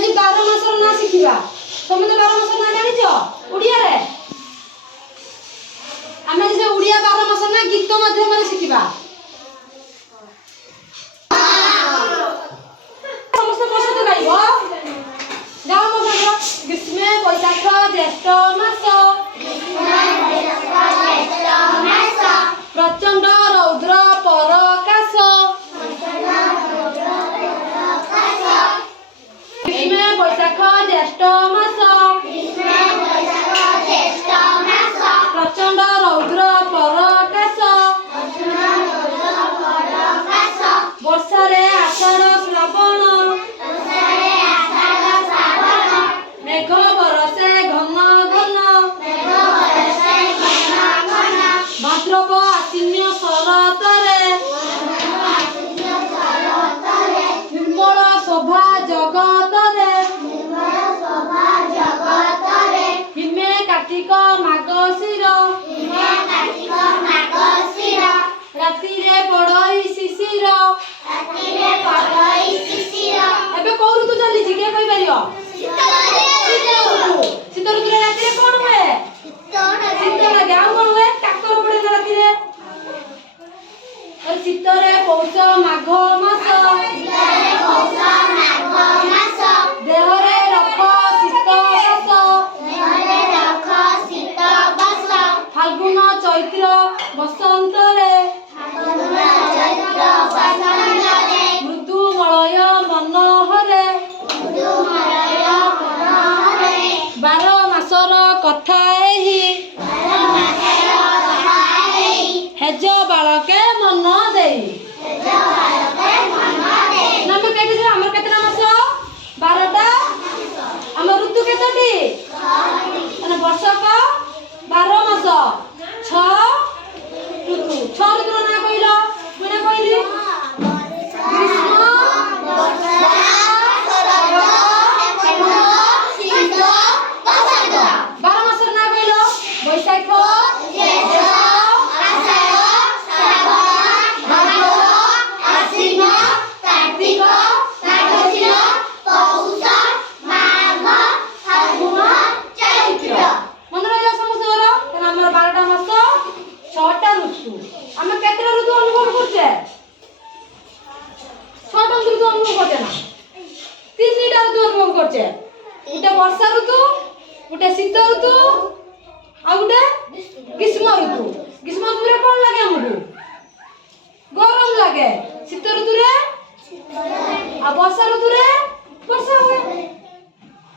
आज 12 मासर ना शिखिबा तुम तो 12 मासर ना जानिछ उड़िया रे आमे जे उड़िया 12 मासर ना गीत माध्यम रे शिखिबा समस्त बसत गाइबो गाओ मो गाओ ग्रीष्म वैशाख ज्येष्ठ मास प्रचंड रौद्र परकाश ग्रीष्म वैशाख ज्येष्ठ मास प्रचंड रौद्र परकाश वर्षा रे आषाढ़ श्रावण मेघ बरसे घन घन भाद्रव आश्विन शरत रे निर्मल शोभा जगत रे हिमे कार्तिक मार्गशीर राति रे पड़ई शिशिर एबे को ऋतु चली छी के कहि परियो शीत ऋतु रे राति रे कोन हुए शीत लगे आ कोन हुए काकर पड़े राति रे और शीत रे पौष माघ मास देह रे रख शीत बस फाल्गुन चैत्र बसंत रे मृदु मलय मनोहरे 12 मासर कथा एही हेज बालके मन देई नाम केते जे हमर केतना मास 12टा हमर ऋतु केतोटी माने वर्षक 12 मास 6 ऋतु 6 ऋतु ना कहिलो कोना कहिली ग्रीष्म वर्षा शरद हेमंत शीत बसंत 12 मास ना कहिलो वैशाख ज्येष्ठ आषाढ़ श्रावण भाद्रव आश्विन कार्तिक मार्गशीर पौष माघ फाल्गुन चैत्र मन रहिला समस्त गर हमर 12टा मास 6टा ऋतु हम केतरा ऋतु अनुभव करछे 6टा ऋतु अनुभव करछे ना 3टा ऋतु अनुभव करछे उटे वर्षा ऋतु उटे शीत ऋतु आ उटे ग्रीष्म ऋतु रे कोन लागे हमहु गरम लागे शीत ऋतु रे आ वर्षा ऋतु रे वर्षा